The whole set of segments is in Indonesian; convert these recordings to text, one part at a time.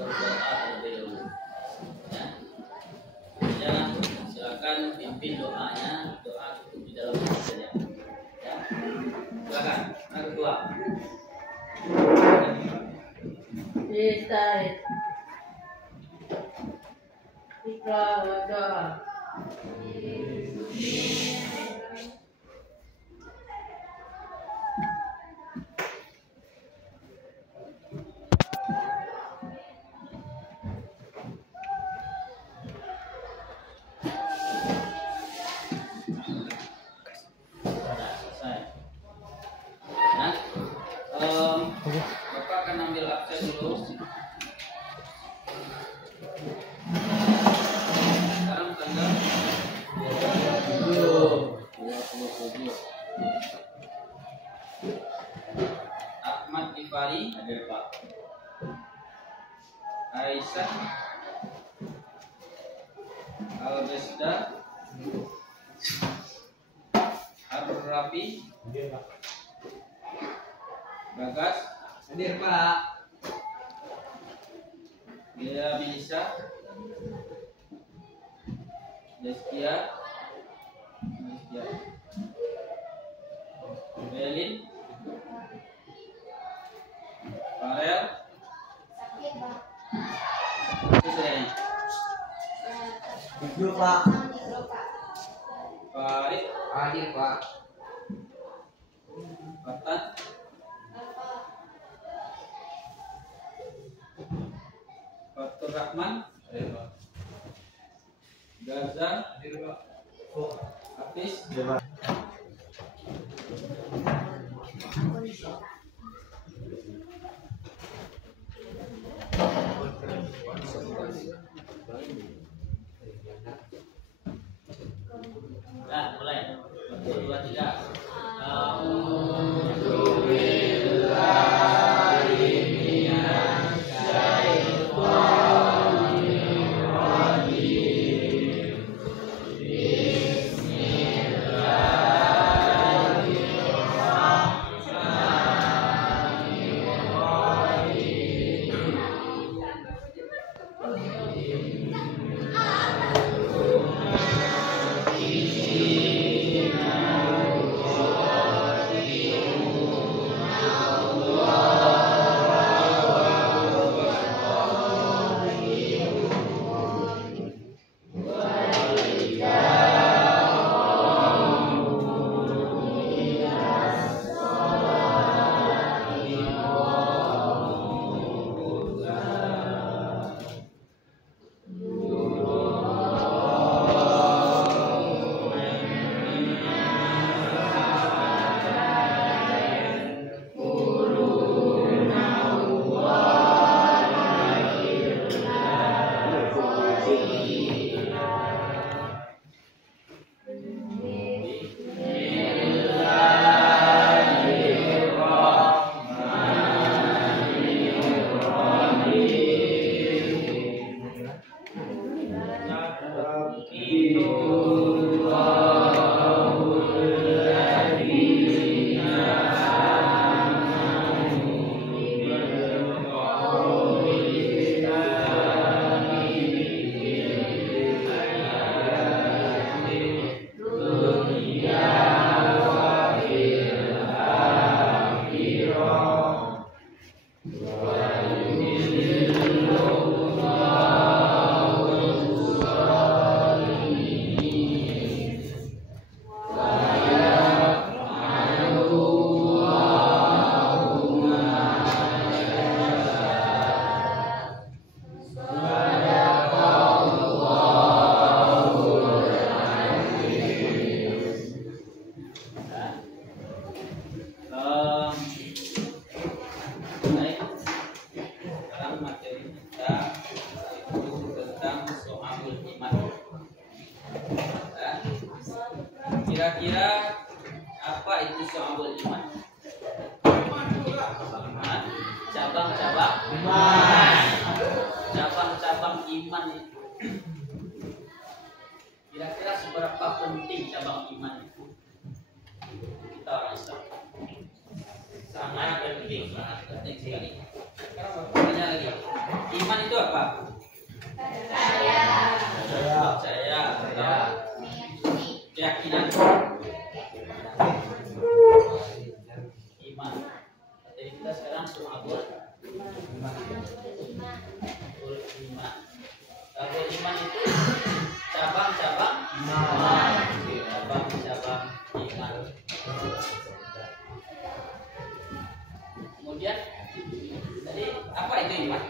berdoa terlebih dahulu. Ya. Ya, silakan pimpin doanya, doa cukup di dalam hati saja. Ya. Silakan. Yang kedua. Kita wada. Bapak akan ambil absen dulu. Sekarang tanggal 27. Ahmad Gifari hadir Pak. Aisyah Albesda Ar-Rafi Bagas hadir Pak. Bila Bisa Deskia Belin Farel itu saya Hadir Pak. Farid Hadir Pak. Fatan Fatur Rahman Hadir Pak. Gaza Hadir Pak. Hafiz Nah, mulai. 1, 2, 3. Kira-kira apa itu syu'abul iman? Cabang-cabang iman. Cabang-cabang iman itu. Kira-kira seberapa penting cabang iman itu? Kita orang Islam. Sangat penting sekali. Sekarang bertanya lagi. Iman itu apa? Percaya atau keyakinan. Iman. Jadi kita sekarang beriman. Beriman itu cabang-cabang iman. Cabang-cabang iman. Kemudian tadi apa itu iman?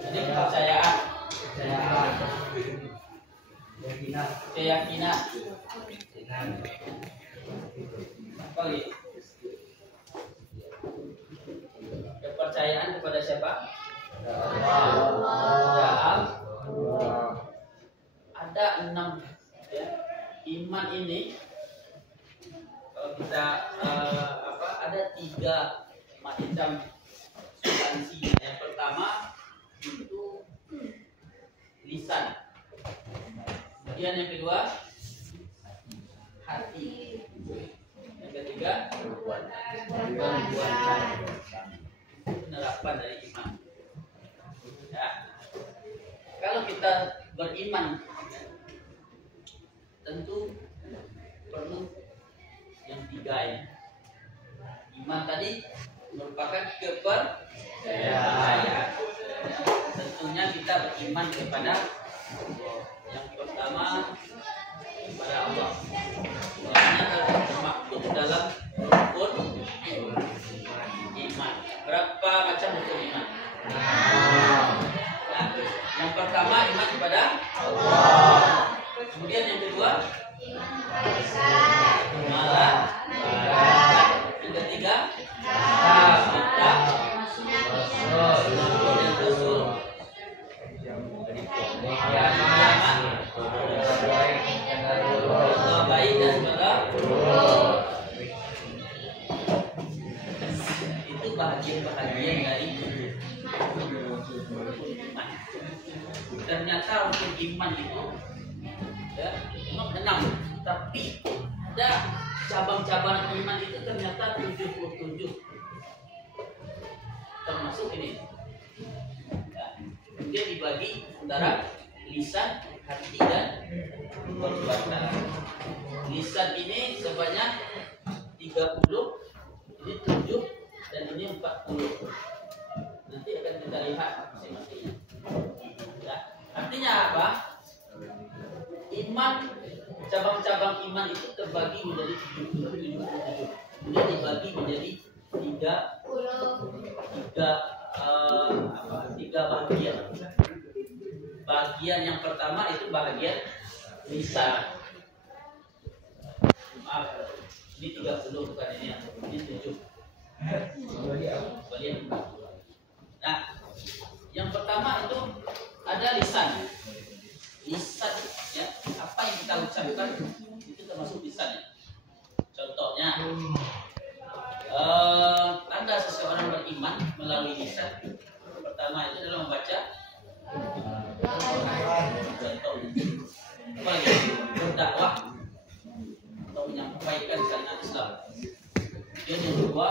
Jadi kepercayaan, keyakinan. Apa lagi? Kepercayaan kepada siapa? Ada 6 ya. Iman ini kalau kita ada 3 macam substansi. Yang pertama itu lisan. Kemudian yang kedua hati. Yang ketiga perbuatan. Penerapan dari iman. Ya. Kalau kita beriman, tentu perlu yang 3 ini. Iman tadi merupakan kepercayaan. Tentunya kita beriman kepada yang pertama kepada Allah. Allahnya termaktub dalam rukun iman. Berapa macam rukun iman? Nah, yang pertama iman kepada Allah. Kemudian yang kedua malaikat. Yang ketiga kitab Rasul. Baik dan itu bahagian-bahagian dari iman. Ternyata rukun iman itu ya, memang 6, tapi ada cabang-cabang iman itu ternyata 77. Termasuk ini. Ya, dia dibagi antara lisan, hati dan perbuatan. Lisan ini sebanyak 30, ini 7 dan ini 40. Nanti akan kita lihat masing-masingnya. Ya, artinya apa? Iman, cabang-cabang iman itu terbagi menjadi 77. Kemudian dibagi menjadi 3 bagian. Bagian yang pertama itu bagian lisan. Maaf, ini 30 bukan ini yang 7. Nah, yang pertama itu ada lisan. Lisan ya, apa yang kita ucapkan itu termasuk lisan ya. Contohnya ada seseorang beriman melalui lisan. Pertama itu adalah membaca contoh apa lagi? Berdakwah atau menyampaikan syariat Islam. Dan yang kedua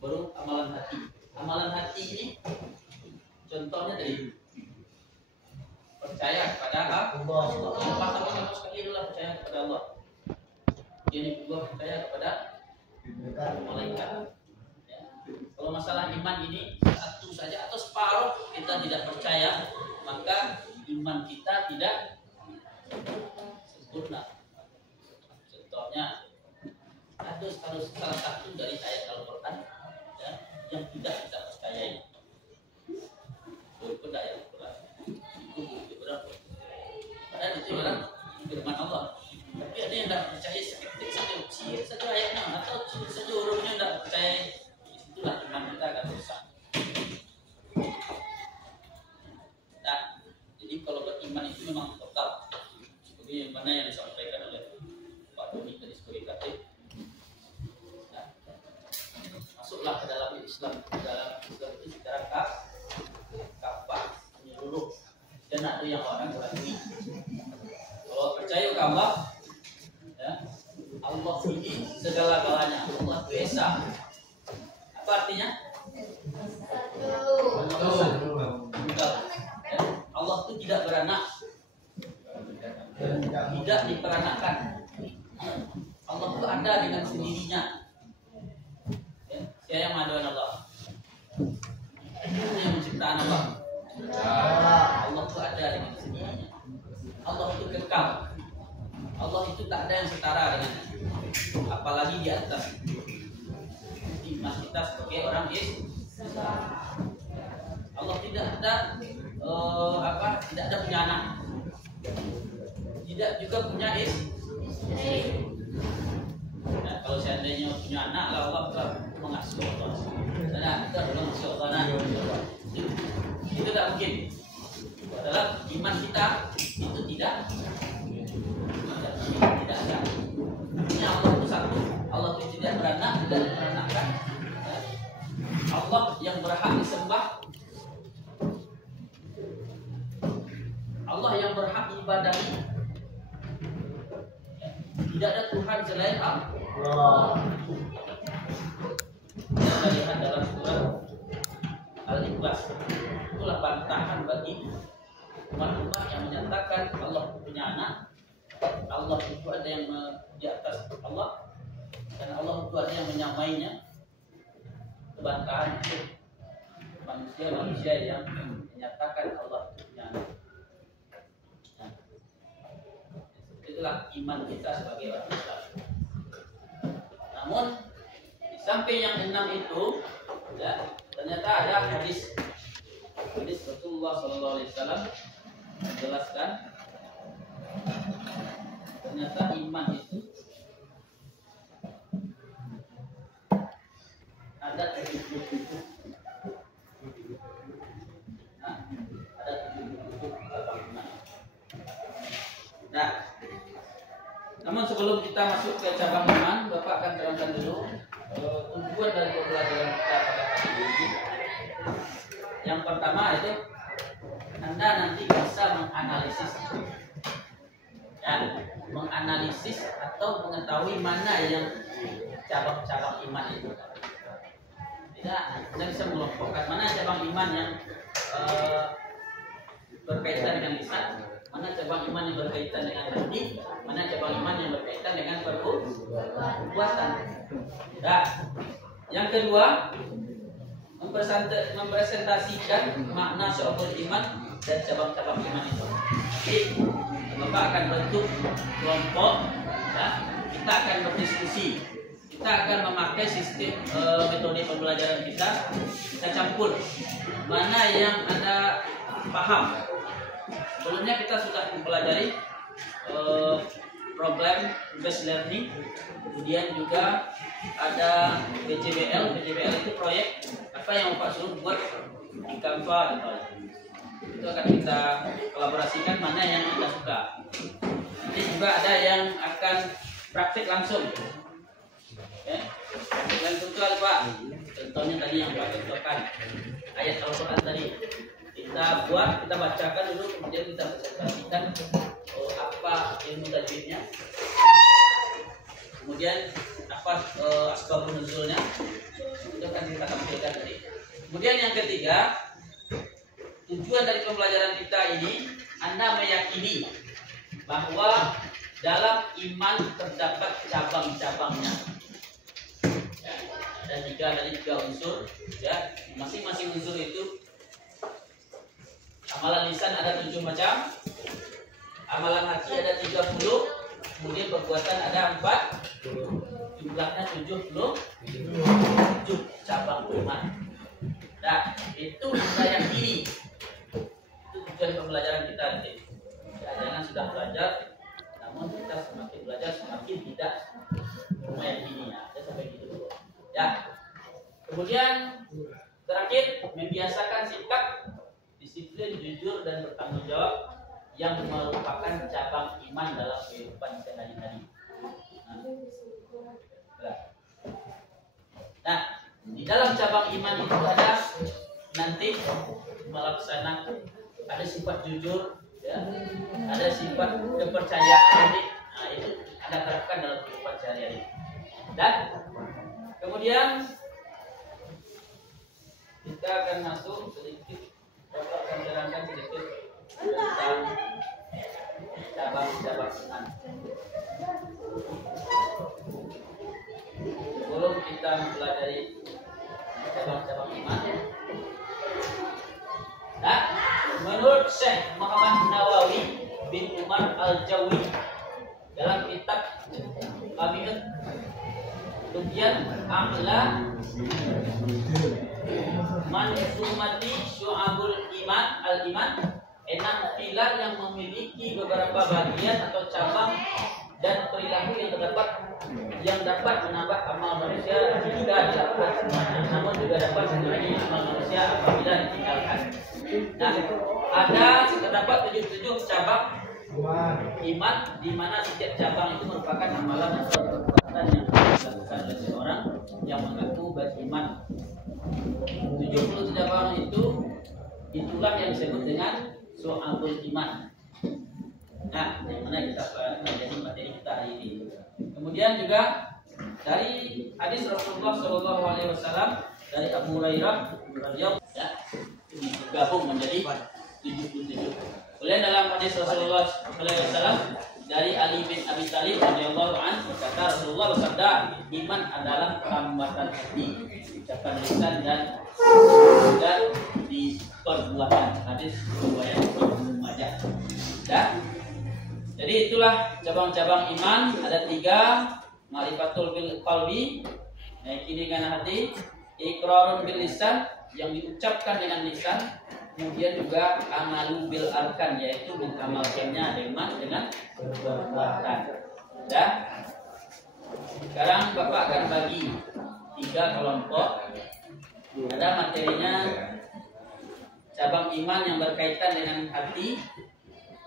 baru amalan hati. Amalan hati ini contohnya dari percaya kepada Allah. Yang pertama sekali adalah percaya kepada Allah. Yang kedua percaya kepada malaikat. Ya. Kalau masalah iman ini satu saja atau separuh kita tidak percaya, maka iman kita tidak sempurna. Contohnya ada salah satu dari ayat Al-Quran ya, yang tidak kita percayai. Itu ayat Al-Quran. Itu berapa? Padahal itu adalah firman Allah. Tapi ada yang tidak percaya skeptik saja ayatnya atau saja hurufnya tidak percaya. Itulah iman kita akan rusak. Nah, jadi kalau beriman itu memang total. Seperti yang mana yang disampaikan oleh Pak Doni tadi sebagai khatib. Nah, masuklah ke dalam Islam. Dalam Islam itu secara kafah menyeluruh dan ada yang orang berani. Kalau percaya ke Allah, ya, Allah ini segala-galanya. Allah Esa. Apa artinya? ciptaan Allah. Allah itu ada dengan sendirinya. Allah itu kekal. Allah itu tak ada yang setara dengannya. Apalagi di atas. Iman kita sebagai orang Islam. Allah tidak ada tidak ada punya anak. Tidak juga punya istri. Nah, kalau seandainya punya anak, Allah mengasuh Allah. Nah, kita belum mengasuh Allah. Itu tak mungkin. Dalam iman kita itu tidak ada. Ini Allah itu satu. Allah itu tidak beranak, tidak diperanakkan. Allah yang berhak disembah. Allah yang berhak diibadahi. Tidak ada Tuhan selain Allah. Kita lihat dalam surat Al-Ikhlas. Itulah bantahan bagi umat-umat yang menyatakan Allah punya anak, Allah itu ada yang di atas Allah, dan Allah itu ada yang menyamainya. Kebantahan itu manusia yang menyatakan Allah itu punya anak. Nah, itulah iman kita sebagai orang Islam. Namun di samping yang 6 itu, ya, ternyata ada hadis Rasulullah SAW menjelaskan ternyata iman itu ada 77. Nah, ada 77 cabang iman. Nah, namun sebelum kita masuk ke cabang iman, Bapak akan terangkan dulu tujuan dari pembelajaran kita pada hari ini. Yang pertama itu Anda nanti bisa menganalisis, ya, menganalisis atau mengetahui mana yang cabang-cabang iman itu. Tidak, Anda bisa mengelompokkan mana cabang iman yang berkaitan dengan lisan, mana cabang iman yang berkaitan dengan hati, mana cabang iman yang berkaitan dengan perbuatan. Nah, yang kedua, mempresentasikan makna syu'abul iman dan cabang-cabang iman itu. Jadi, Bapak akan bentuk kelompok, ya. Kita akan berdiskusi. Kita akan memakai sistem metode pembelajaran kita campur. Mana yang Anda paham. Sebelumnya kita sudah mempelajari problem based learning, kemudian juga ada PJBL. PJBL itu proyek apa yang Bapak suruh buat di Canva gitu. Itu akan kita kolaborasikan mana yang Anda suka. Nanti juga ada yang akan praktik langsung. Oke. Praktik langsung itu apa, Pak? Contohnya tadi yang Pak contohkan ayat Al-Quran tadi. Kita buat, kita bacakan dulu, kemudian kita presentasikan apa ilmu tajwidnya, kemudian apa asbabun nuzulnya, itu akan kita tampilkan tadi. Kemudian yang ketiga, tujuan dari pembelajaran kita ini, Anda meyakini bahwa dalam iman terdapat cabang-cabangnya. Ya, ada tiga unsur, ya. Masing-masing unsur itu, amalan lisan ada 7 macam, amalan hati ada 30, kemudian perbuatan ada 4, jumlahnya 77 cabang iman. Nah, itu kita yakini. Itu tujuan pembelajaran kita nanti. Ya, jangan sudah belajar, namun kita semakin belajar semakin tidak meyakini. Ya, sampai gitu dulu. Ya. Kemudian terakhir, membiasakan sikap disiplin, jujur, dan bertanggung jawab yang merupakan cabang iman dalam kehidupan sehari-hari. Nah, di dalam cabang iman itu ada nanti melaksanakan, ada sifat jujur, ya, ada sifat kepercayaan. Jadi, nah, itu Anda terapkan dalam kehidupan sehari-hari. Dan kemudian kita akan masuk sedikit. Bapak akan terangkan sedikit tentang cabang-cabang iman. Sebelum kita mempelajari cabang-cabang iman, menurut Syekh Muhammad Nawawi bin Umar Al-Jawi dalam kitab Qabiat Tubian A'la Mansumati Syu'abul Iman Al-Iman, 6 pilar yang memiliki beberapa bagian atau cabang dan perilaku yang dapat menambah amal manusia jika dilakukan semuanya, namun juga dapat mengurangi amal manusia apabila ditinggalkan. Nah, terdapat 77 cabang iman, di mana setiap cabang itu merupakan amalan atau perbuatan yang dilakukan oleh seorang yang mengaku beriman. 77 cabang itulah yang disebut dengan Syu'abul Iman. Nah, yang mana kita menjadi materi kita hari ini. Kemudian juga dari hadis Rasulullah SAW dari Abu Hurairah radhiyallahu anhu, gabung menjadi 77. Kemudian dalam hadis Rasulullah SAW dari Ali bin Abi Thalib radhiyallahu anhu berkata, Rasulullah bersabda, iman adalah perambatan hati, ucapan lisan dan di perbuatan. Hadis riwayat Ibnu Majah. Jadi itulah cabang-cabang iman, ada 3: ma'rifatul bil qalbi, yakini dengan hati; iqrarun bil lisan, yang diucapkan dengan lisan; kemudian juga amalu bil arkan, yaitu mengamalkannya dengan perbuatan. Sekarang Bapak akan bagi 3 kelompok. Ada materinya cabang iman yang berkaitan dengan hati,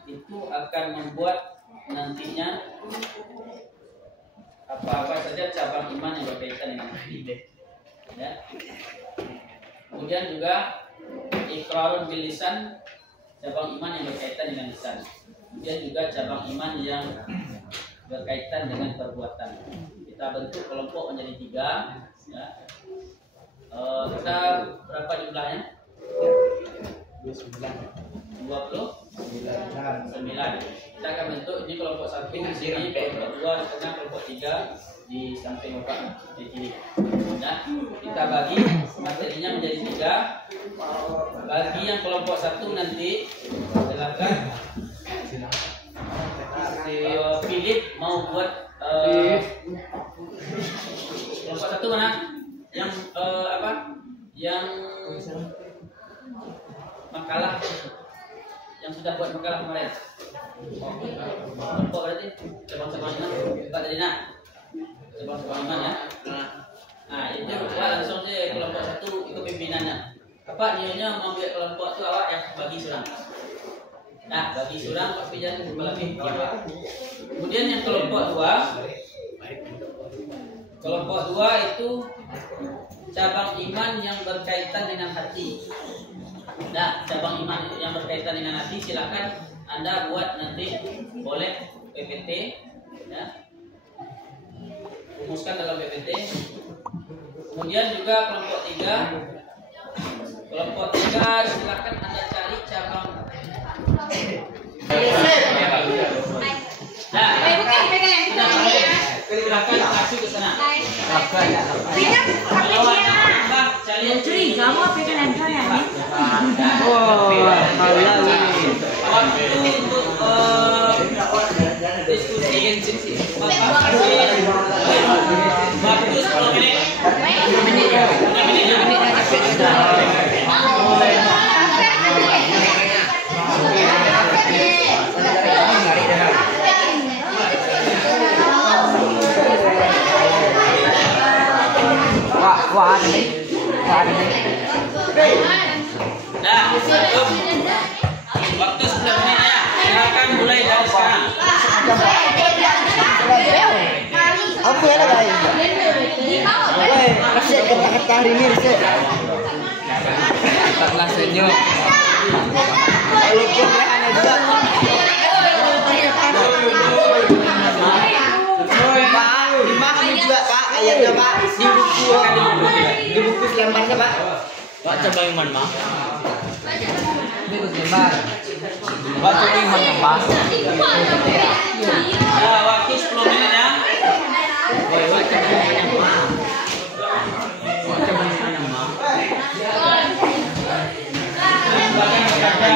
itu akan membuat nantinya apa-apa saja cabang iman yang berkaitan dengan hati. Kemudian juga iqrarun bil lisan, cabang iman yang berkaitan dengan lisan. Kemudian juga cabang iman yang berkaitan dengan perbuatan. Kita bentuk kelompok menjadi 3. Kita berapa jumlahnya? 29. Kita akan bentuk ini kelompok 1 di sini, kelompok 2 di tengah, kelompok 3 di samping Bapak di kiri. Nah, kita bagi materinya menjadi 3. Bagi yang kelompok 1 nanti silakan Philip mau buat kelompok 1 mana? Yang Yang makalah, yang sudah buat makalah kemarin. Kelompok berarti cabang-cabang iman. Pak Dalina, cabang-cabang iman ya. Nah, itu langsung saja kelompok 1 ikut pimpinannya. Bapak nyonya mau ambil kelompok itu awak yang bagi surang. Nah, bagi surang tapi jangan lebih. Kemudian yang kelompok 2. Kelompok 2 itu cabang iman yang berkaitan dengan hati. Nah, cabang iman yang berkaitan dengan hati silakan Anda buat nanti, boleh PPT ya. Rumuskan dalam PPT. Kemudian juga kelompok 3. Kelompok 3 silakan Anda cari cabang. Nah, silakan masuk ke sana. Curiga mau pegang handphone ya? Waktu untuk diskusi waktu 10 menit. Nah, cukup. Waktu 10 menit ya. Silakan mulai dari sekarang. Aku ya guys. Woi, kasih kata-kata hari ini sih. Setelah senyum. Kalau aneh juga. Pak, dimana juga Pak ayatnya Pak di buku lembarnya Pak. Pak coba iman mah. Buku lembar. Baca iman Pak. Nah, waktu 10 menit ya. Woi, baca iman mah. Baca iman mah. Silakan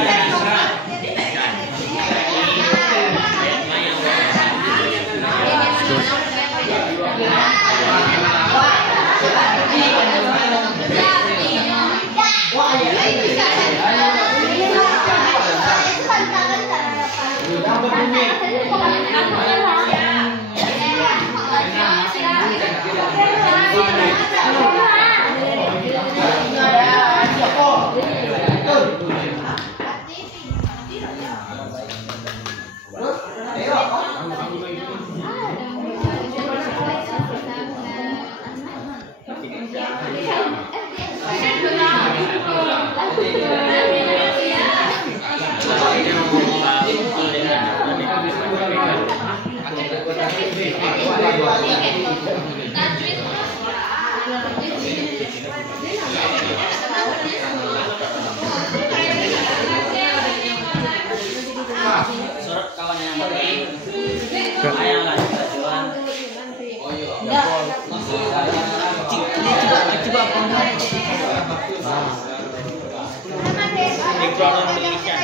Background Indonesia.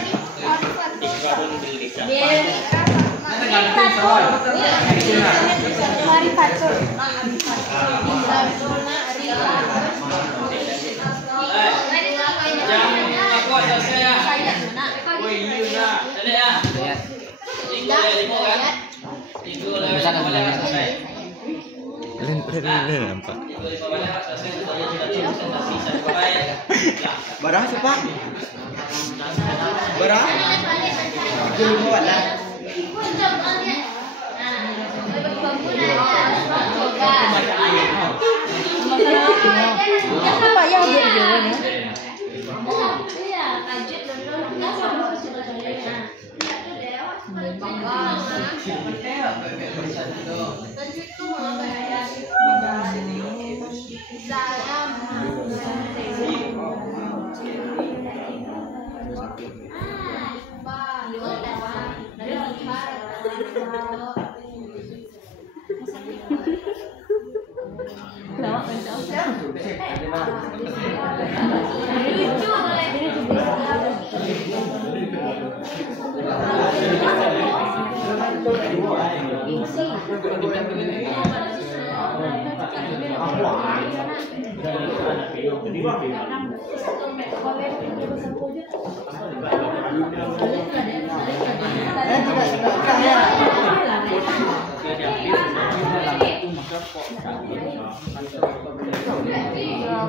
Background Indonesia. Aku selesai ya. Woi, iya nak. Lihat ya. Tiga lima kan? Tiga selesai. Nampak. Barah siapa? Barah? Belum buat lah.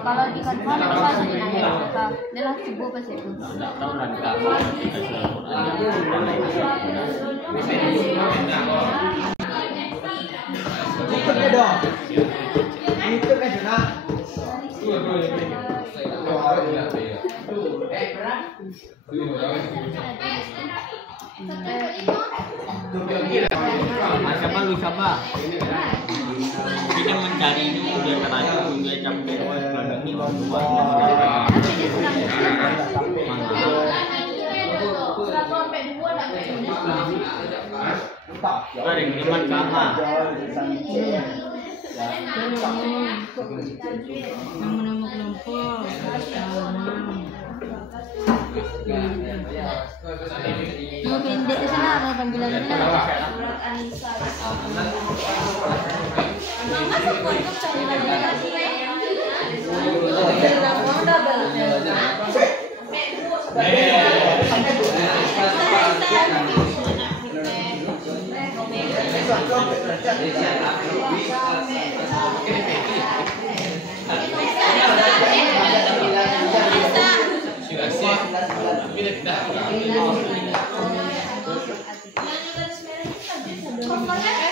Kalau di kantor itu masih nanya kita, dia lah sibuk pas itu. Ikut dia dong. Ikut kan Juna. Siapa lu siapa? Kita mencari ini udah terlanjur udah capek ini Paling teman sama. Mau pendek ke sana apa panggilannya?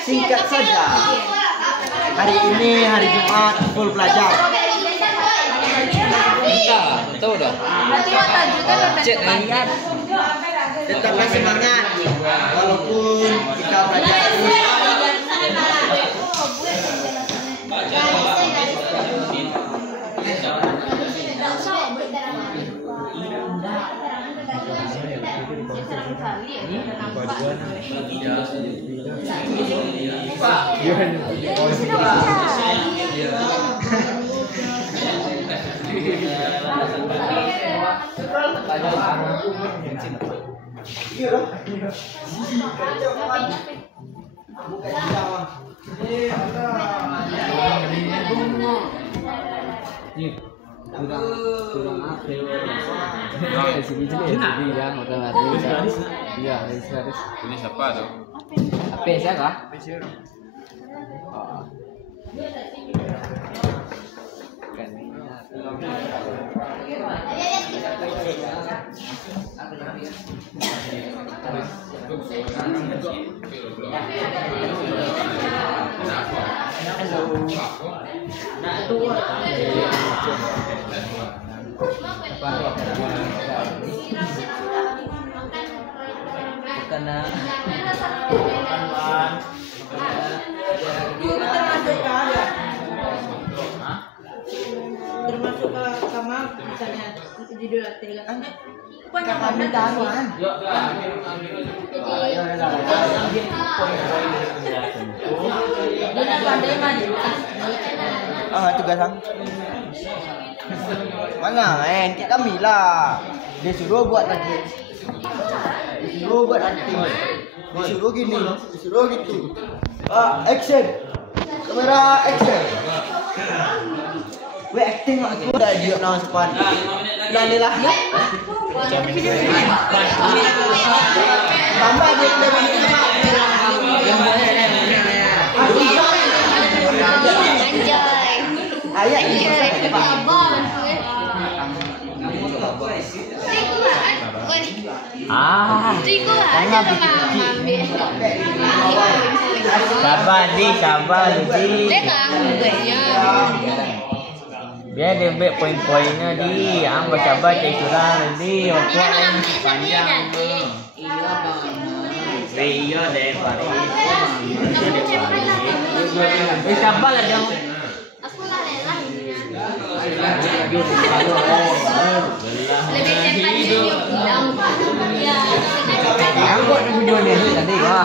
Singkat saja. Hari ini hari Jumat full pelajar. Tahu dong. Berarti otak juga kan? Tetaplah semangat walaupun kita belajar terus. Ini siapa tuh? HP siapa? Karena termasuk ke kamar misalnya judul artikel kan banyak Kakak minta anuan. dia pandai maju. Tugas sang. Mana kita Mila. Dia suruh buat lagi. Disuruh buat nanti. Disuruh gini, disuruh gitu. Action. Kamera action. Gue acting aku udah dia nang sepan. Lalilah. Tambah dia ayat ini sabar di biar dia ambil poin-poinnya di ambil sabar cek surang di waktu panjang iya deh Paris sabar lah dong aku ada video ni tadi wah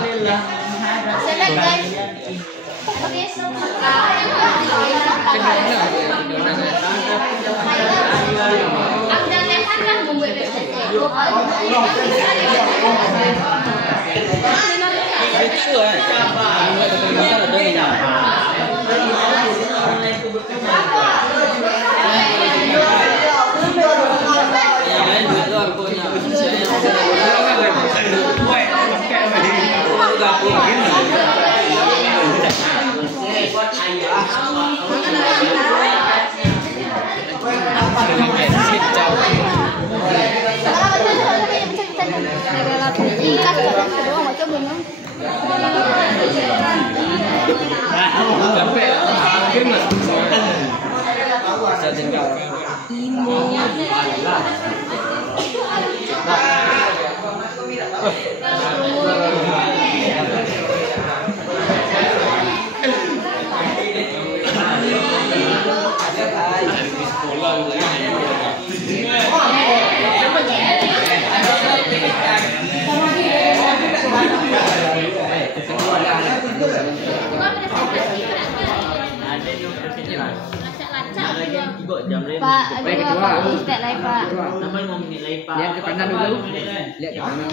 Pak, aduh Pak, Ustaz lagi Pak. Sampai mau minit lagi Pak. Lihat ke kanan dulu. Lihat ke kanan.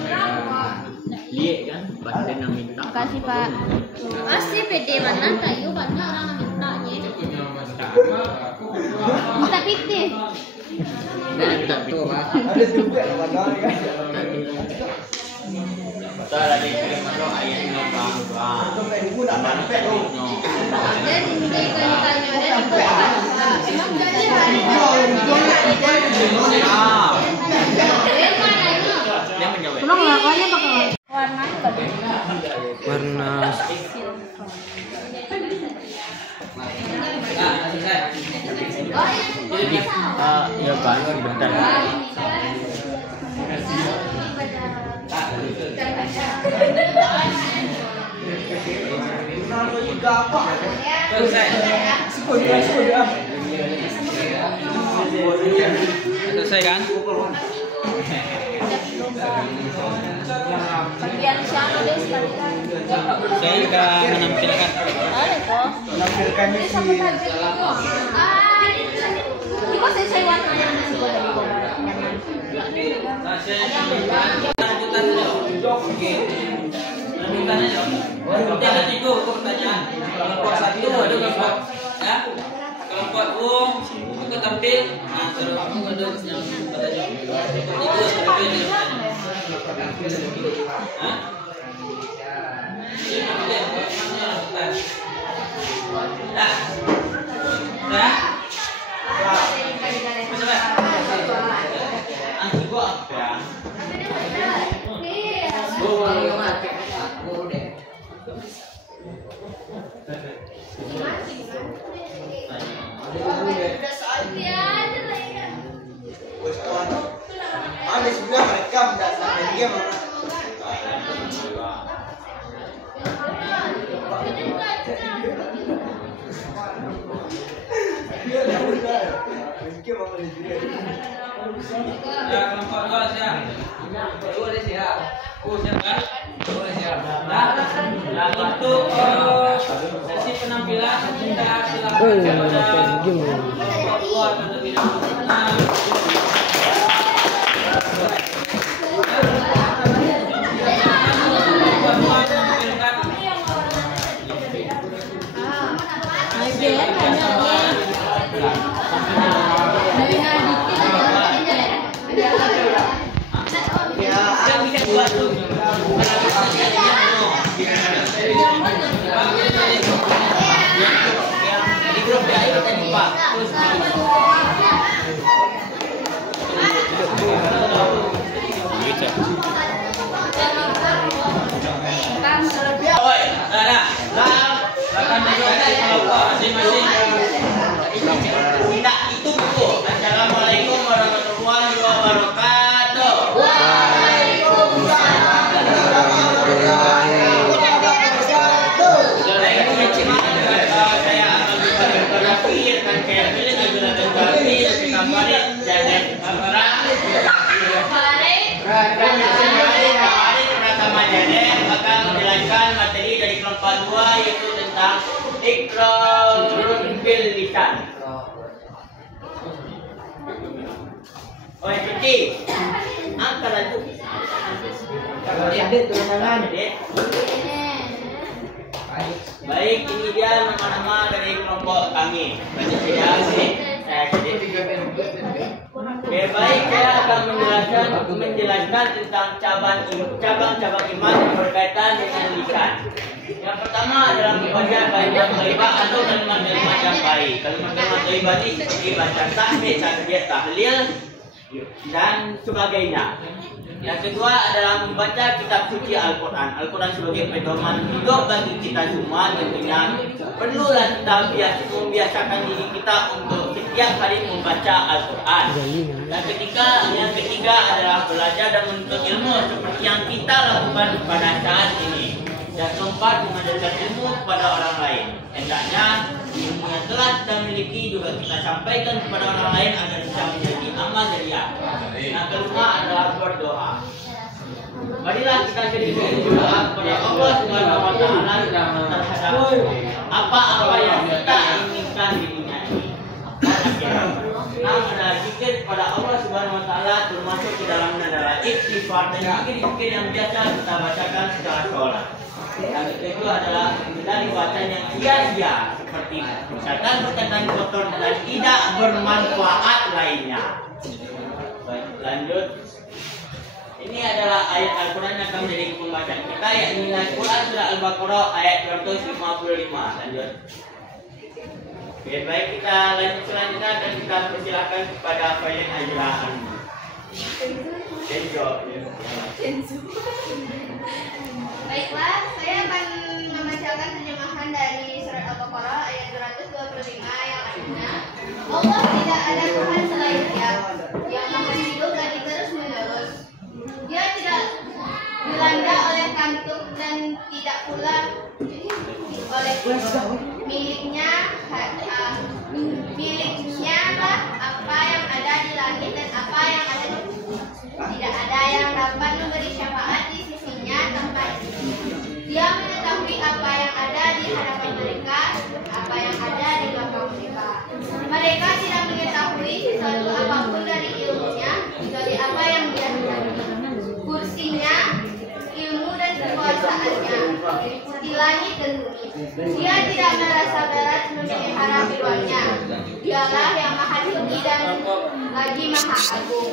Lihat kan, pasti nak minta. Makasih Pak. Pasti pede mana kayu banyak orang mintanya. Minta pipih. Tak tu Pak. Ada juga kawan kan. Betul lagi kirim masuk ayat ni Pak. Sampai ibu nak sampai tu. Dan dia tanya dia Dia menjawab. Belum lakukannya pakai warna Warna Jadi, ya Pak, sebentar. Selesai kan? bagian siapa deh sekali kan. Saya akan menampilkan. Ada kok. menampilkan Ini si sampai target itu. Ini kok saya warna yang sebuah dari bawah. Lanjutan dulu. Oke. Lanjutan aja. Ada 3 pertanyaan. Kelompok 1 ada kelompok ya. Kelompok 2 itu tampil. Nah, terus kamu ada yang bertanya. Itu tampil di sana. Hah? Nah. ada sebelah mereka tidak sampai dia mana. Dia dah udah. Mungkin Ya, kelompok 2 siap. Siap kan? Nah, untuk sesi penampilan kita silakan kepada kelompok 2 terlebih dahulu. Nah, Assalamualaikum warahmatullahi wabarakatuh. Akan menjelaskan materi dari kelompok 2 yaitu tentang Iqrarun bil lisan. Oh, cuci. Angkat lagi. Kalau dia turun tangan. Baik, ini dia nama-nama dari kelompok kami. Baca saja sini. Oke, baik, saya akan menjelaskan tentang cabang-cabang iman yang berkaitan dengan lisan. Yang pertama adalah membaca kalimat thayyibah atau kalimat-kalimat yang baik. Kalimat-kalimat thayyibah ini seperti baca tahmid, takbir, tahlil dan sebagainya. Yang kedua adalah membaca kitab suci Al-Quran. Al-Quran sebagai pedoman hidup bagi kita semua. Tentunya perlulah kita membiasakan diri kita untuk setiap hari membaca Al-Quran. Yang ketiga adalah belajar dan menuntut ilmu seperti yang kita lakukan pada saat ini. Dan keempat, mengajarkan ilmu kepada orang lain. Hendaknya ilmu yang telah kita miliki juga kita sampaikan kepada orang lain agar bisa menjadi amal jariah. Yang kelima adalah berdoa. Marilah kita sering berdoa kepada Allah Subhanahu wa taala terhadap apa-apa yang kita inginkan di dunia ini. Nah, ada zikir kepada Allah Subhanahu wa taala termasuk di dalamnya adalah istighfar dan zikir-zikir yang biasa kita bacakan setelah sholat. Yang kedua adalah dari bacaan yang sia-sia seperti perkataan kotor dan tidak bermanfaat lainnya. Baik, lanjut. Ini adalah ayat Al-Quran yang akan menjadi pembahasan kita, yakni Al-Quran surah Al-Baqarah ayat 255. Lanjut. Oke, baik, kita lanjut selanjutnya dan kita persilakan kepada Faizan Ajlaan. Baiklah, saya akan membacakan terjemahan dari surat Al-Baqarah ayat 225 yang artinya Allah tidak ada Tuhan selain Dia yang maha hidup lagi terus menerus. Dia tidak dilanda oleh kantuk dan tidak pula oleh miliknya lah apa yang ada di langit dan apa yang ada di bumi. Tidak ada yang dapat memberi syafaat di sisinya tanpa izin. Dia mengetahui apa yang ada di hadapan mereka, apa yang ada di belakang mereka. Mereka tidak mengetahui sesuatu apapun dari ilmunya, kecuali apa yang Dia hendaki. Kursinya, ilmu dan kekuasaannya meliputi langit dan bumi. Dia tidak merasa berat memelihara firman-Nya. Dialah yang maha tinggi dan lagi maha agung.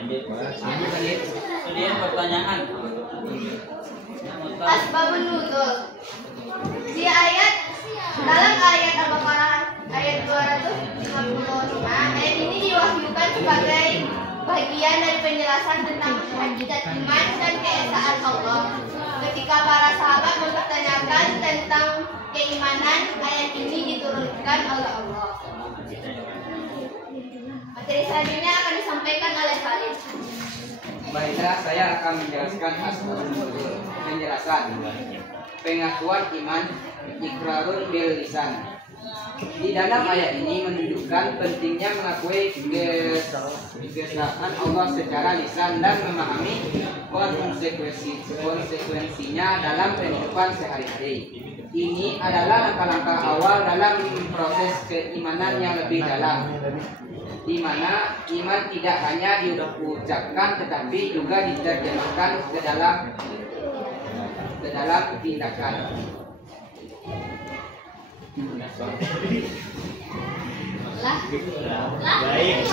Kemudian pertanyaan. Asbabun nuzul. Dalam ayat Al-Baqarah ayat 255, ayat ini diwahyukan sebagai bagian dari penjelasan tentang hakikat iman dan keesaan Allah. Ketika para sahabat mempertanyakan tentang keimanan, ayat ini diturunkan oleh Allah. Materi selanjutnya akan disampaikan oleh Khalid. Baiklah, saya akan menjelaskan asbabun nuzul. Penjelasan pengakuan iman iqrarun bil lisan. Di dalam ayat ini menunjukkan pentingnya mengakui keesaan Allah secara lisan dan memahami konsekuensinya dalam kehidupan sehari-hari. Ini adalah langkah-langkah awal dalam proses keimanan yang lebih dalam, di mana iman tidak hanya diucapkan tetapi juga diterjemahkan ke dalam tindakan. Baik, itu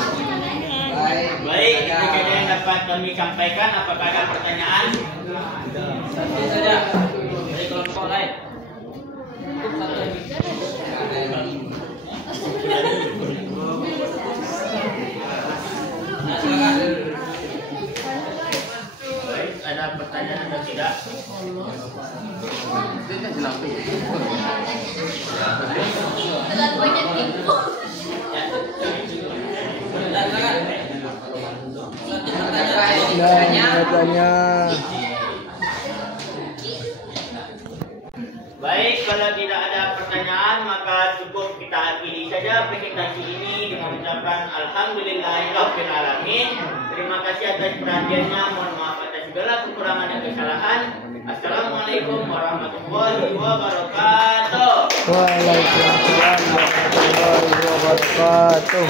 saja yang dapat kami sampaikan. Apakah ada pertanyaan? Satu saja dari kelompok lain. Cukup satu lagi. Nah, silakan. Baik, ada pertanyaan atau tidak? Terlalu banyak info. Baik, kalau tidak ada pertanyaan maka cukup kita akhiri saja presentasi ini dengan mengucapkan alhamdulillahirabbil alamin. Terima kasih atas perhatiannya. Mohon maaf atas segala kekurangan dan kesalahan. Assalamualaikum warahmatullahi wabarakatuh. Waalaikumsalam warahmatullahi wabarakatuh.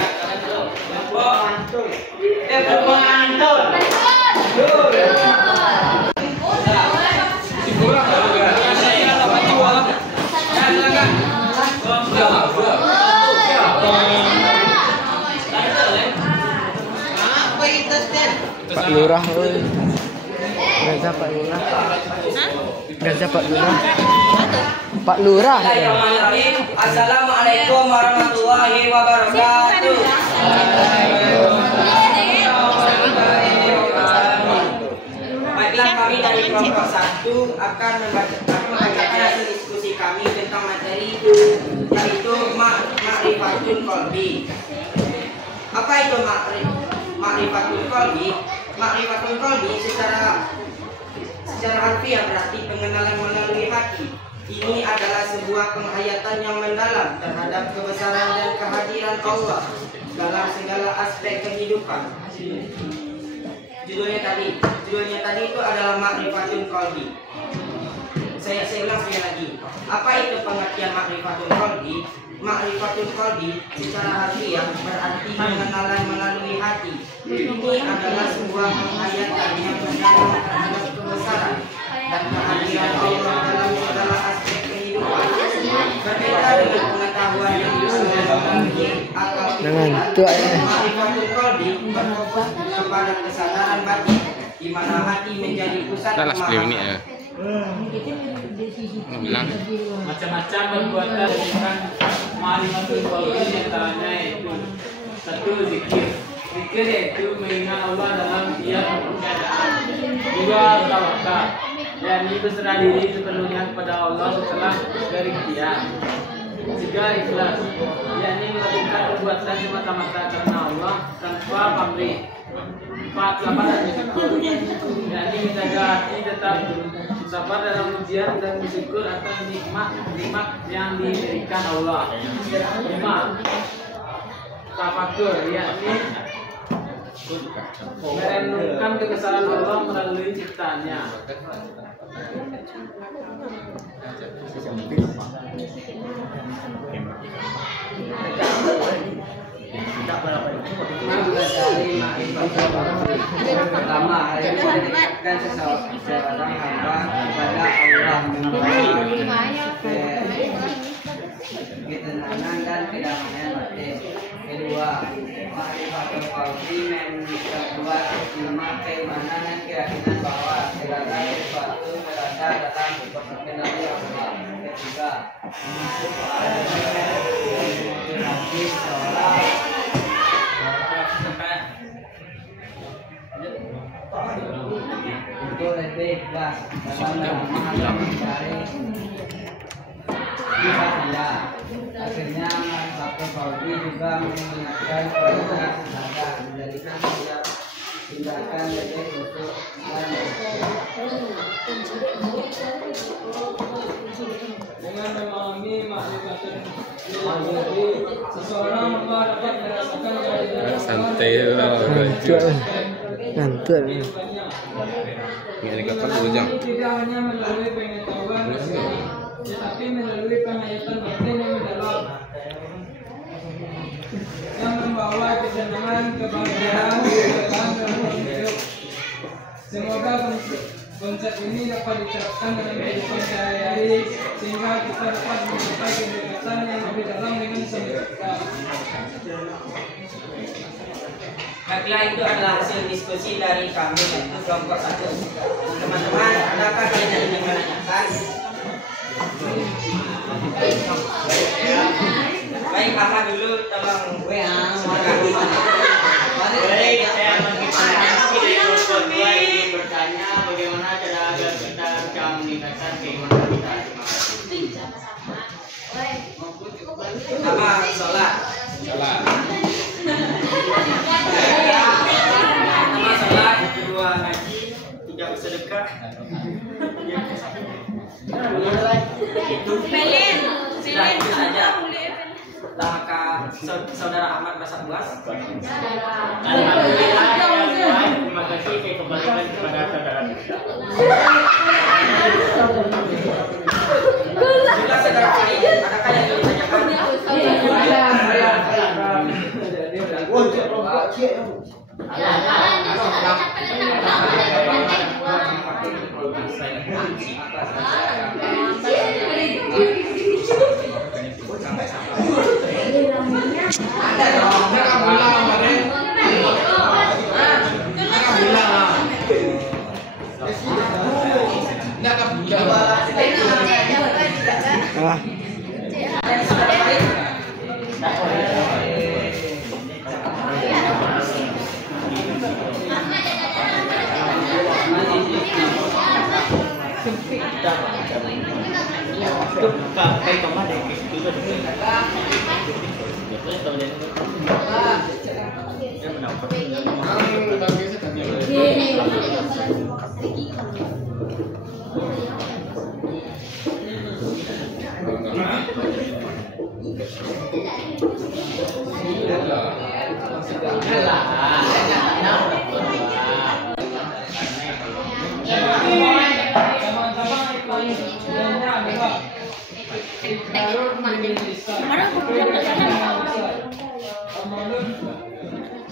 Pak Lurah, Gaza Pak Lurah. Gaza Pak Lurah. Pak Lurah. Assalamualaikum warahmatullahi wabarakatuh. Baiklah, kami dari kelompok 1 akan membacakan hasil diskusi kami tentang materi yaitu ma'rifatul qalbi. Apa itu ma'rifatul qalbi? Ma'rifatul qalbi secara harfiah berarti pengenalan melalui hati. Ini adalah sebuah penghayatan yang mendalam terhadap kebesaran dan kehadiran Allah dalam segala aspek kehidupan. Judulnya tadi itu adalah ma'rifatul qalbi. Saya ulang sekali lagi. Apa itu pengertian ma'rifatul qalbi? Ma'rifatul qalbi secara harfiah berarti pengenalan melalui hati. Ini adalah sebuah penghayatan yang mendalam terhadap kebesaran dan kehadiran Allah dalam segala aspek kehidupan. Berbeda dengan pengetahuan yang bisa melalui akal pikiran. Ma'rifatul qalbi berfokus kepada kesadaran batin, di mana hati menjadi pusat pemahaman. Macam-macam perbuatan bukan ma'rifatul qalbi, antaranya yaitu 1. Zikir yaitu mengingat Allah dalam setiap keadaan. 2. Tawakal, yakni berserah diri sepenuhnya kepada Allah setelah berikhtiar. 3. Ikhlas, yakni melakukan perbuatan semata-mata karena Allah tanpa pamrih. 4. Sabar dan bersyukur, yakni menjaga hati tetap sabar dalam ujian dan bersyukur atas nikmat yang diberikan Allah. 5. Tafakur, yakni merenungkan kebesaran Allah melalui ciptaannya. 6. Pertama, mendekatkan seseorang hamba kepada Allah ketenangan dan kedamaian batin. 2. Ma'rifatul qalbi membuat iman keimanan dan keyakinan bahwa segala sesuatu berada dalam kendali Allah. 3. Menghati seorang untuk lebih ikhlas dalam mencari ibadah. Akhirnya ma'rifatul qalbi juga mengingatkan kepada sadar menjadikan setiap tindakan dedek untuk dengan memahami makrifatul ilmi, seseorang dapat merasakan kehadiran Santai lah, ngantuk. Ini kapan bujang? tidak hanya melalui pengetahuan tetapi melalui penghayatan batin yang mendalam yang membawa kesenangan, kebahagiaan, kebahagiaan dalam hidup. Semoga konsep ini dapat diterapkan dalam kehidupan sehari-hari sehingga kita dapat mencapai kedekatan yang lebih dalam dengan sang pencipta. Baiklah, itu adalah hasil diskusi dari kami yaitu kelompok 1. Teman-teman, adakah kalian yang ingin menanyakan? Baik, Ahmad dulu tolong Baik, saya menginformasi dari kelompok 2 ingin bertanya bagaimana cara agar kita bisa meningkatkan keimanan kita. Pertama, sholat. Pertama, sholat. Kedua, ngaji. Tiga, bersedekah. Itu sudah itu saja. Apakah saudara Ahmad merasa puas? Alhamdulillah, terima kasih saya kembalikan kepada saudara. Juga saudara Ali, adakah yang ingin ditanyakan?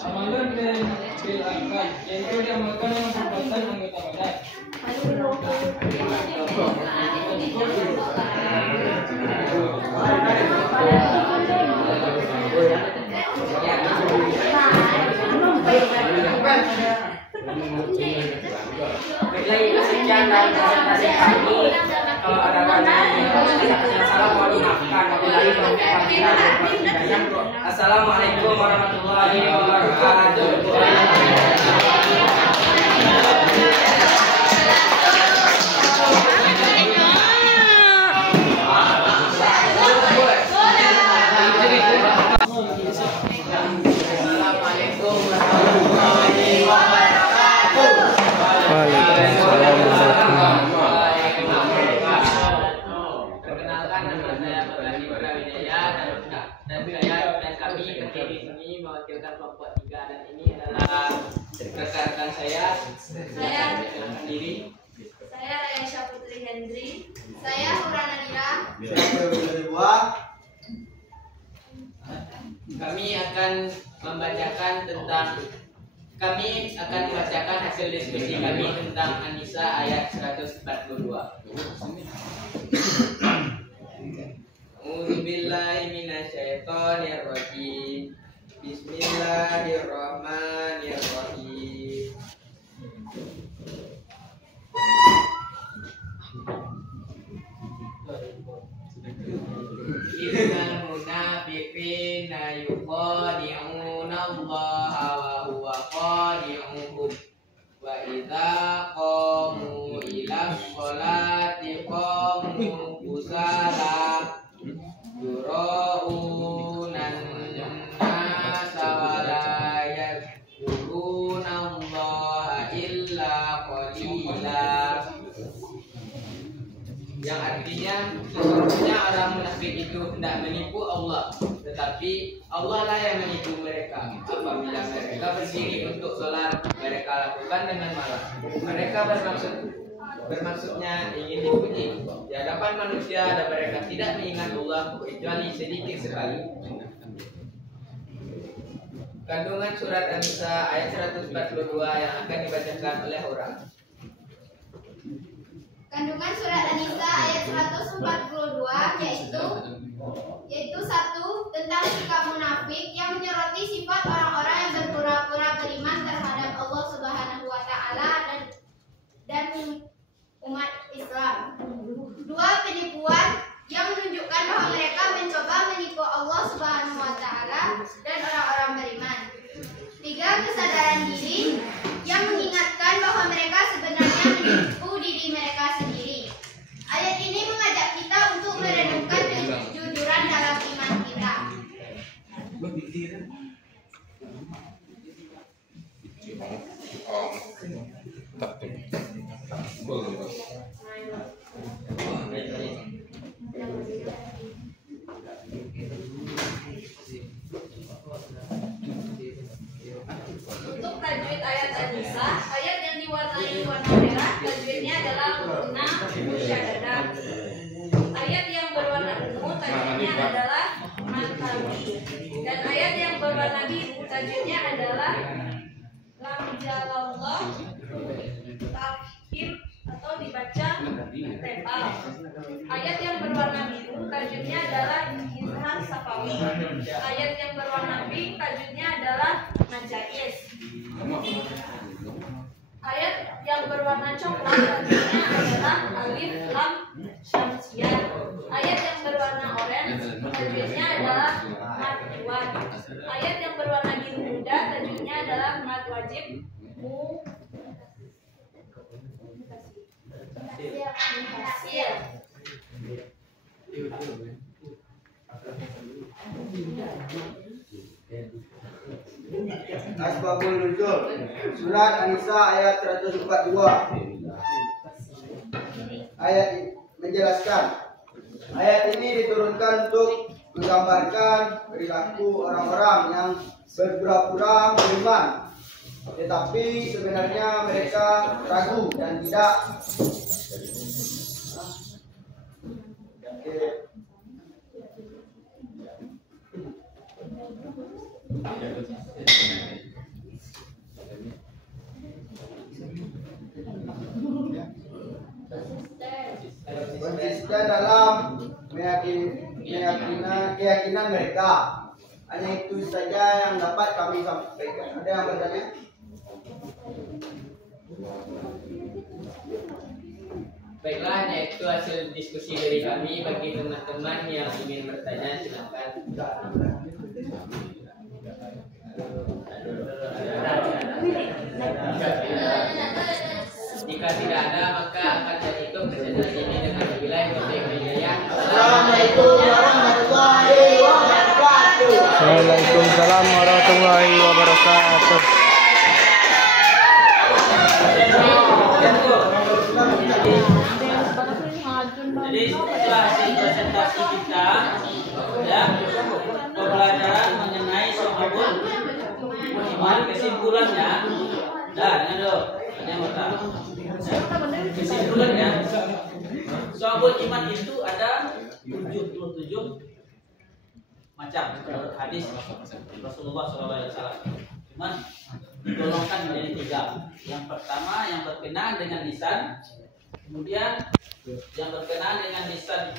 Amalun bil arkan, yaitu diamalkan dengan perbuatan anggota badan. Baiklah, itu sekian dari presentasi kami. Kalau ada yang salah mohon dimaafkan. Assalamualaikum warahmatullahi Perkenalkan, nama saya Bagandi Prawijaya dan kami berdiri di sini mewakilkan kelompok 3 dan ini adalah rekan-rekan saya. Saya Diri. Saya Rayansha Putri Hendri. Saya Hurana Nira. Kami akan membacakan hasil diskusi kami tentang An-Nisa ayat 142. A'udzubillahi minasyaitonirrajim. Bismillahirrahmanirrahim. Innal munafiqina yukhadi'una Allaha wa huwa khadi'uhum wa idza qamu ila sholati qamu kusala yura'unan nasa wa la yadhkuruna Allah illa qalila, yang artinya sesungguhnya orang munafik itu hendak menipu Allah, tetapi Allah lah yang menipu mereka. Apabila mereka berdiri untuk sholat, mereka lakukan dengan malam. Mereka bermaksudnya ingin dipuji di hadapan manusia, dan mereka tidak mengingat Allah kecuali sedikit sekali. Kandungan surat An-Nisa ayat 142 yang akan dibacakan oleh orang. Kandungan surat An-Nisa ayat 142 yaitu satu, tentang sikap munafik yang menyoroti sifat orang-orang yang berpura-pura beriman terhadap Allah Subhanahu wa taala dan umat Islam. Dua, penipuan yang menunjukkan bahwa mereka mencoba menipu Allah Subhanahu wa taala dan orang-orang beriman. Tiga, kesadaran diri yang mengingatkan bahwa mereka sebenarnya menipu diri mereka sendiri. Ayat ini mengajak kita untuk merenungkan kejujuran dalam iman kita. Untuk tajwid ayat An-Nisa, ayat yang diwarnai warna merah, tajwidnya adalah guna musyaddadah. Ayat yang berwarna ungu, tajwidnya adalah matabi. Dan ayat yang berwarna biru, tajwidnya adalah lam jalallah takhir atau dibaca tebal. Ayat yang berwarna biru, tajwidnya adalah izhar safawi. Ayat yang berwarna pink, tajwidnya adalah majais. Ayat yang berwarna coklat, tajwidnya adalah alif lam syamsiyah. Ayat yang berwarna oranye, tajwidnya adalah mad wad. Ayat yang berwarna biru muda, tajwidnya adalah mad wajib muhasil. Asbabun nuzul surat An-Nisa ayat 142. Ayat menjelaskan, ayat ini diturunkan untuk menggambarkan perilaku orang-orang yang berpura-pura beriman, tetapi sebenarnya mereka ragu dan tidak. Konsisten dalam keyakinan mereka. Hanya itu saja yang dapat kami sampaikan. Ada yang bertanya? Baiklah, hanya itu hasil diskusi dari kami. Bagi teman-teman yang ingin bertanya, silakan. Jika tidak ada, maka akan saya tutup presentasi ini dengan wilayah hidayah. Assalamualaikum warahmatullahi wabarakatuh. Waalaikumsalam warahmatullahi wabarakatuh. Jadi setelah hasil presentasi kita, ya, pembelajaran mengenai sohabul iman, kesimpulannya, dengar dulu, kesimpulannya, sohabul iman itu ada 77 macam menurut hadis Rasulullah SAW. Cuman digolongkan menjadi 3. Yang pertama yang berkenaan dengan lisan, kemudian yang berkenaan dengan lisan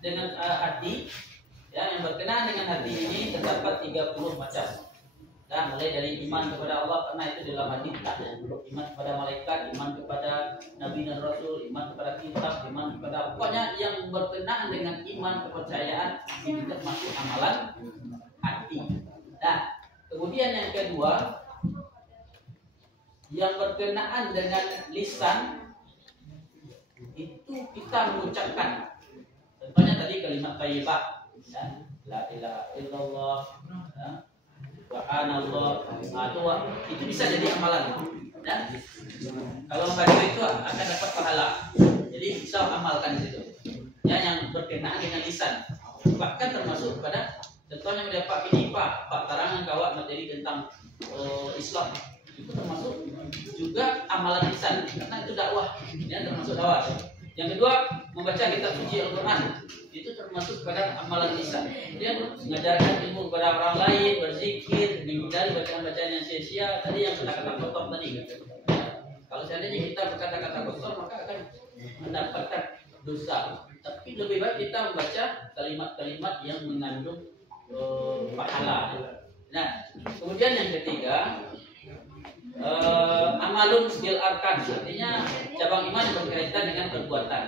dengan hati, ya, yang berkenaan dengan hati ini terdapat 30 macam. Dan mulai dari iman kepada Allah, karena itu dalam hadis, iman kepada malaikat, iman kepada nabi dan rasul, iman kepada kitab, iman kepada, pokoknya yang berkenaan dengan iman kepercayaan ini termasuk amalan hati. Nah, kemudian yang kedua yang berkenaan dengan lisan, itu kita mengucapkan, contohnya tadi kalimat thayyibah, ya, la ilaha illallah, ya, subhanallah, itu bisa jadi amalan. Ya. Kalau membaca itu akan dapat pahala. Jadi bisa amalkan di situ. Ya, yang berkenaan dengan lisan. Bahkan termasuk pada contohnya media Pak ini Pak tarangan kawat materi tentang Islam. Itu termasuk juga amalan lisan karena itu dakwah. Ya, termasuk dakwah. Yang kedua, membaca kitab suci Al-Qur'an. Itu termasuk pada amalan lisan. Dia mengajarkan ilmu kepada orang lain, berzikir, menghindari bacaan-bacaan yang sia-sia. Tadi yang kata-kata kotor tadi. Kalau seandainya kita berkata-kata kotor, maka akan mendapatkan dosa. Tapi lebih baik kita membaca kalimat-kalimat yang mengandung pahala. Nah, kemudian yang ketiga, amalun bil arkan, artinya cabang iman yang berkaitan dengan perbuatan.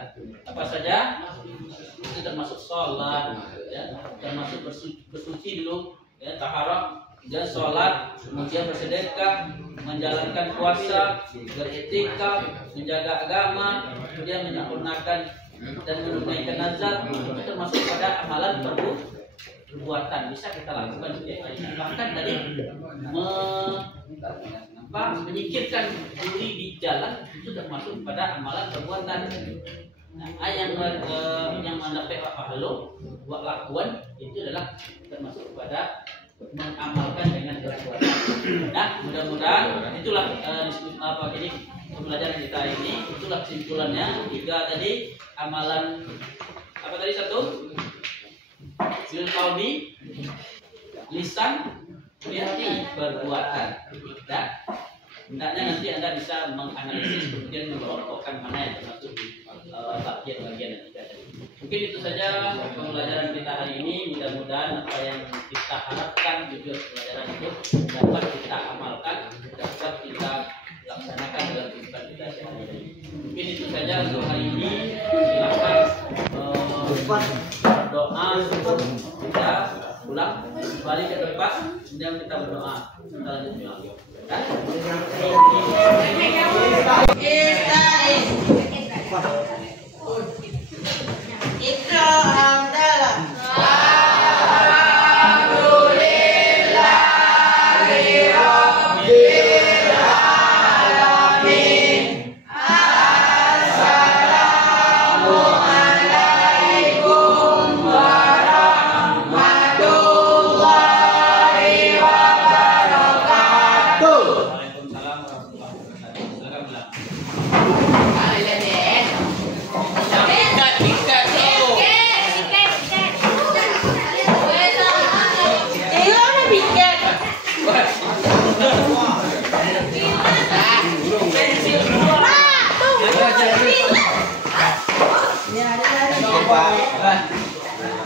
Apa saja? Itu termasuk sholat, ya, termasuk bersuci dulu, ya, taharah, dan sholat, kemudian bersedekah, menjalankan puasa, beriktikaf, menjaga agama, kemudian menyempurnakan dan menunaikan nazar. Itu termasuk pada amalan perbuatan bisa kita lakukan setiap hari. Bahkan dari menyingkirkan duri di jalan itu termasuk pada amalan perbuatan. Nah, yang mendapat pahala buat lakuan itu adalah termasuk pada mengamalkan dengan perbuatan. Nah, mudah-mudahan itulah ini pembelajaran kita ini. Itulah kesimpulannya. 3 tadi amalan apa tadi 1? Bil qalbi, lisan, hati, perbuatan. Nah, hendaknya nanti Anda bisa menganalisis kemudian mengelompokkan mana yang termasuk di bagian-bagian yang tidak ada. Mungkin itu saja pembelajaran kita hari ini. Mudah-mudahan apa yang kita harapkan tujuan pembelajaran itu dapat kita amalkan, dapat kita laksanakan dalam kehidupan kita sehari-hari. Mungkin itu saja untuk hari ini. Silakan doa sebelum kita pulang balik ke tempat, kemudian kita berdoa. Kita lanjut.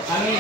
Kami